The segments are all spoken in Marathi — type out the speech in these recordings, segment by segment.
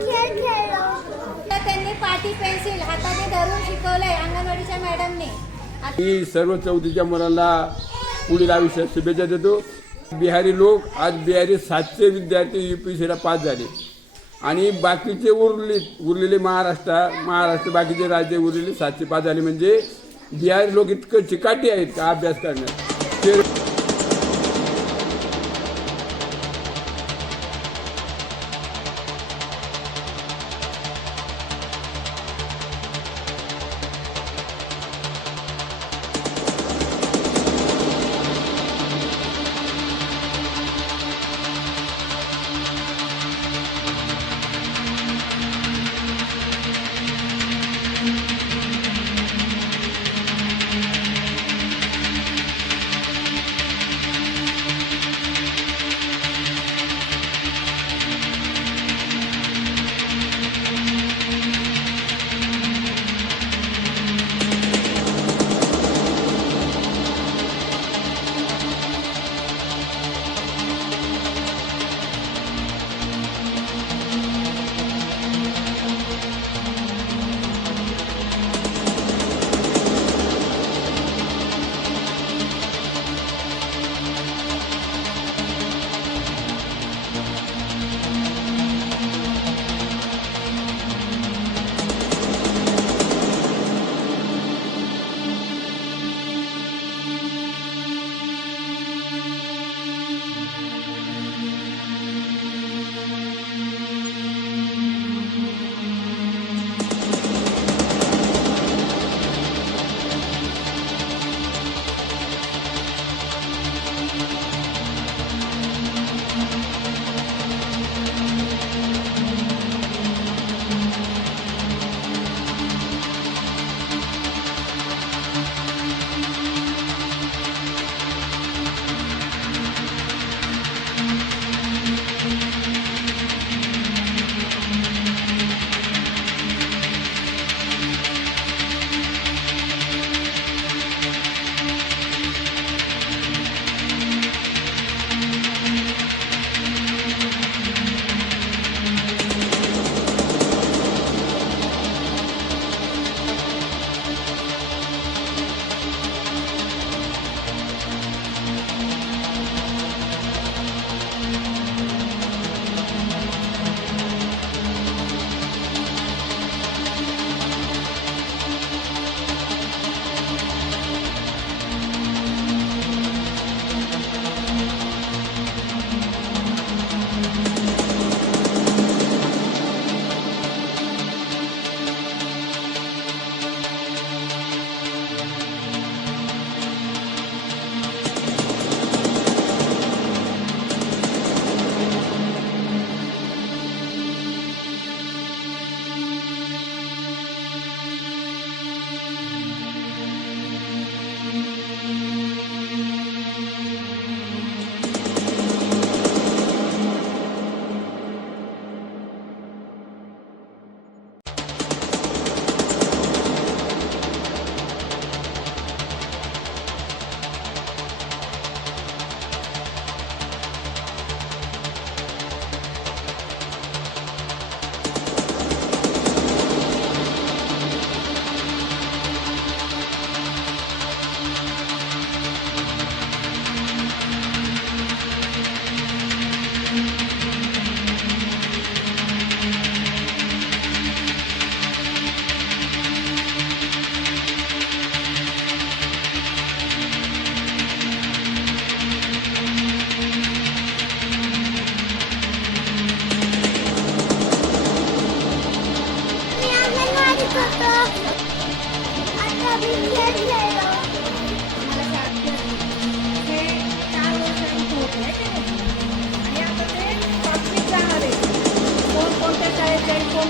खेळ खेळलो. त्यांनी पाटी पेन्सिल हाताने धरून शिकवलंय अंगणवाडीच्या मॅडमने. मी सर्व 4थीच्या मुलांना पुढील आयुष्यात शुभेच्छा देतो. बिहारी लोक आज बिहारी 700 विद्यार्थी UPSCला पास झाले आणि बाकीचे उरलेले महाराष्ट्र बाकीचे राज्य उरलेले 700 पास झाले. म्हणजे बिहारी लोक इतकं चिकाटी आहेत का अभ्यास करण्यात.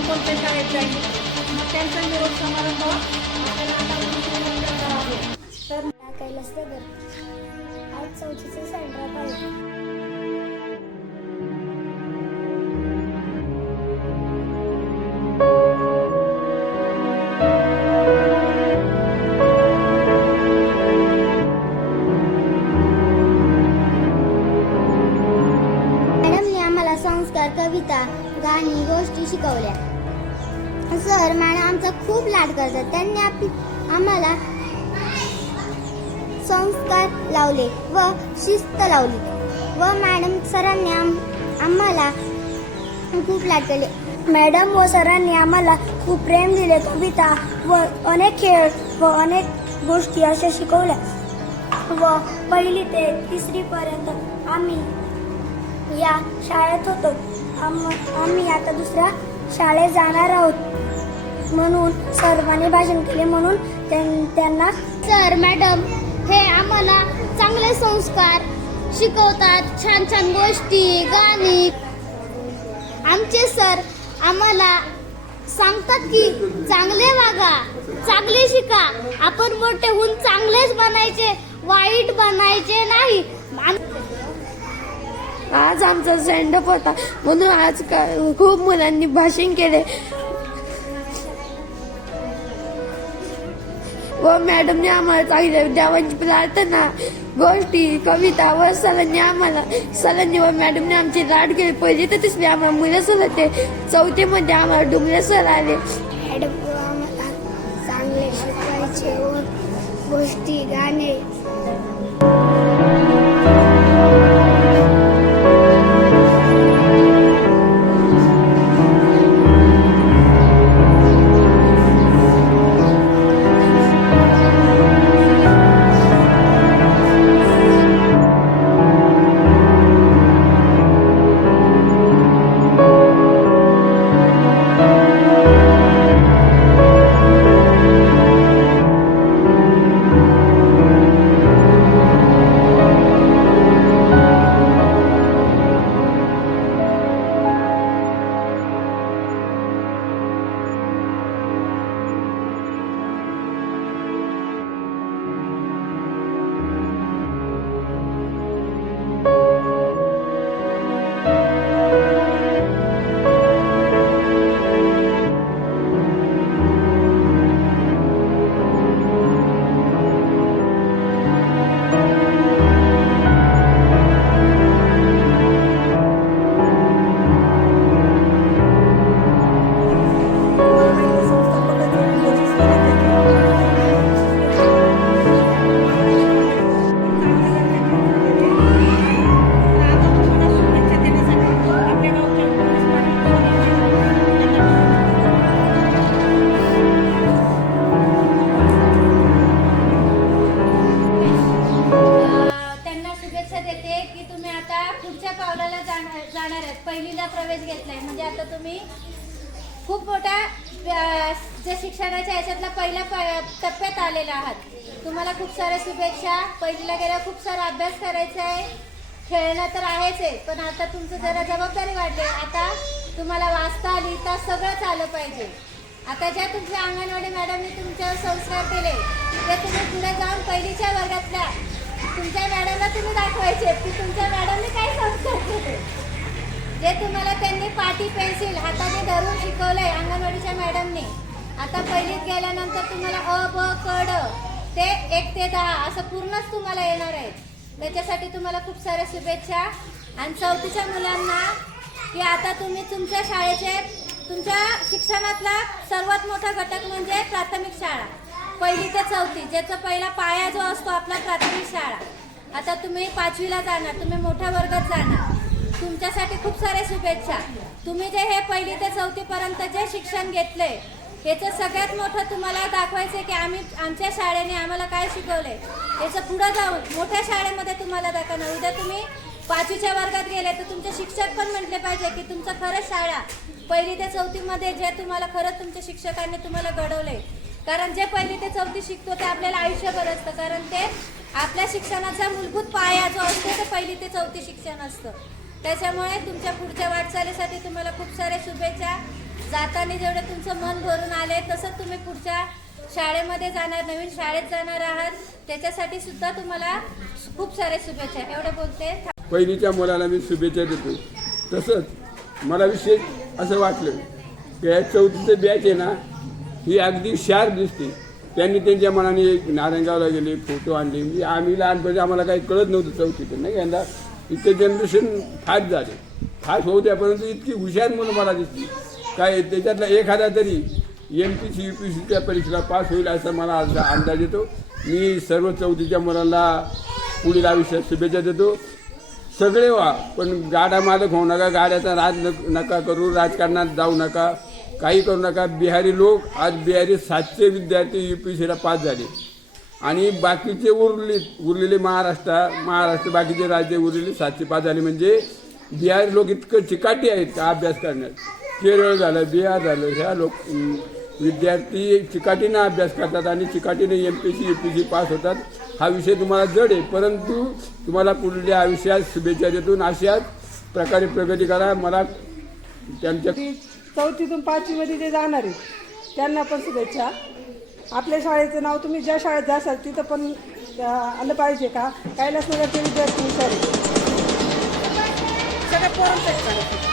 कोणत्या शाळेत जाईल त्यांचा निरोप समारंभ आपल्याला आता आहे. तर कैलासनगर आज 4थीचं सेंटर आहे. संस्कार, कविता, गाणी, गोष्टी शिकवल्या. सर मॅडम आमचा खूप लाड करतात. त्यांनी आम्हाला संस्कार लावले व शिस्त लावली व मॅडम सरांनी आम्हाला खूप लाड केले. मॅडम व सरांनी आम्हाला खूप प्रेम दिले. कविता व अनेक खेळ व अनेक गोष्टी अशा शिकवल्या व 1ली ते 3री पर्यंत आम्ही या शाळेत होतो. आम्ही आता दुसऱ्या शाळेत जाणार आहोत म्हणून सर्वांनी भाषण केले म्हणून त्यांना सर मॅडम हे आम्हाला चांगले संस्कार शिकवतात, छान छान गोष्टी, गाणी. आमचे सर आम्हाला सांगतात की चांगले वागा, चांगले शिका, आपण मोठे होऊन चांगलेच बनायचे, वाईट बनायचे नाही. आज आमचा सेंडअप होता म्हणून आज खूप मुलांनी भाषण केले व मॅडमने आम्हाला चांगल्या देवांची प्रार्थना, गोष्टी, कविता व सरांनी व मॅडमने आमचे लाड केले. 1ली ते 3री आम्हाला मुलं सर होते. 4थी मध्ये आम्हाला डुमरे सर आले. मॅडम आम्हाला चांगले शिकवायचे व गोष्टी, गाणे. जाणार आहेत. 1लीला प्रवेश घेतलाय म्हणजे आता तुम्ही खूप मोठ्या जे शिक्षणाच्या याच्यातला पहिल्या टप्प्यात आलेला आहात. तुम्हाला खूप साऱ्या शुभेच्छा. 1लीला गेल्या खूप सारा अभ्यास करायचा आहे, खेळणं तर आहेच आहे, पण आता तुमचं जरा जबाबदारी वाढली. आता तुम्हाला वाचता लिहिता सगळंच आलं पाहिजे. आता ज्या तुमच्या अंगणवाडी मॅडमने तुमच्यावर संस्कार केले ते तुम्ही पुढे जाऊन 1लीच्या वर्गातल्या तुमच्या मॅडमला तुम्ही दाखवायचे की तुमच्या मॅडमने काय संस्कार केले. जे तुम्हाला त्यांनी पाटी पेन्सिल हाताने धरून शिकवलंय अंगणवाडीच्या मॅडमने. आता 1लीत गेल्यानंतर तुम्हाला अ ब क ड ते 1 ते 10 असं पूर्णच तुम्हाला येणार आहे. त्याच्यासाठी तुम्हाला खूप साऱ्या शुभेच्छा. आणि 4थीच्या मुलांना की आता तुम्ही तुमच्या शाळेचे तुमच्या शिक्षणातला सर्वात मोठा घटक म्हणजे प्राथमिक शाळा 1ली ते 4थी ज्याचा पहिला पाया जो असतो आपला प्राथमिक शाळा. आता तुम्ही 5वीला जाणार, तुम्ही मोठ्या वर्गात जाणार. तुमच्यासाठी खूप साऱ्या शुभेच्छा. तुम्ही जे हे 1ली ते 4थी पर्यंत जे शिक्षण घेतलंय याचं सगळ्यात मोठं तुम्हाला दाखवायचं की आम्ही आमच्या शाळेने आम्हाला काय शिकवलंय. याचं पुढं जाऊन मोठ्या शाळेमध्ये तुम्हाला दाखवणार. उद्या तुम्ही 5वीच्या वर्गात गेले तर तुमचे शिक्षक पण म्हटले पाहिजे की तुमचं खरंच शाळा 1ली ते 4थी मध्ये जे तुम्हाला खरंच तुमच्या शिक्षकांनी तुम्हाला घडवलंय. कारण जे 1ली ते 4थी शिकतो ते आपल्याला आयुष्यभर असतं. कारण ते आपल्या शिक्षणाचा मूलभूत पाया जो असतो ते 1ली ते 4थी शिक्षण असतं. त्याच्यामुळे तुमच्या पुढच्या वाटचालीसाठी तुम्हाला खूप साऱ्या शुभेच्छा. जाताना जेवढं तुमचं मन भरून आले तसंच तुम्ही पुढच्या शाळेमध्ये जाणार, नवीन शाळेत जाणार आहात, त्याच्यासाठी सुद्धा तुम्हाला खूप साऱ्या शुभेच्छा. एवढं बोलते. 1लीच्या मुलाला मी शुभेच्छा देतो. तसंच मला विशेष असं वाटलं की या 4थीचं बॅच आहे ना ही अगदी शार्प दिसते. त्यांनी त्यांच्या मनाने नारायणगावला गेले, फोटो आणले. आम्ही लहानपणी आम्हाला काही कळत नव्हतं 4थीचं नाही. यंदा इथे जनरेशन फास्ट झाले. फास्ट होऊ द्या, परंतु इतकी हुशार मुलं मला दिसली काय त्याच्यातला एखादा तरी MPC UPCच्या परीक्षेला पास होईल असा मला अंदाज येतो. मी सर्व 4थीच्या मुलांना पुढील आयुष्यात शुभेच्छा देतो. सगळे व्हा, पण गाडा मालक होऊ नका, गाड्याचा राज नका करू, राजकारणात जाऊ नका, काही करू नका. बिहारी लोक आज बिहारी 700 विद्यार्थी UPCला पास झाले आणि बाकीचे उरलेले महाराष्ट्र बाकीचे राज्य उरलेले 700 पास झाले. म्हणजे बिहारी लोक इतकं चिकाटी आहेत का अभ्यास करण्यात. केरळ झालं, बिहार झालं, ह्या विद्यार्थी चिकाटीनं अभ्यास करतात आणि चिकाटीने MPC UPC पास होतात. हा विषय तुम्हाला जड आहे, परंतु तुम्हाला पुढल्या आयुष्यात शुभेच्छा देतो. अशाच प्रकारे प्रगती करा. मला त्यांच्या 4थीतून 5वीमध्ये जे जाणार आहेत त्यांना पण शुभेच्छा. आपल्या शाळेचं नाव तुम्ही ज्या शाळेत जासाल तिथं पण आलं पाहिजे का. कैलासनगरचे विद्यार्थी हुशार आहेत. सगळ्या पोरांचं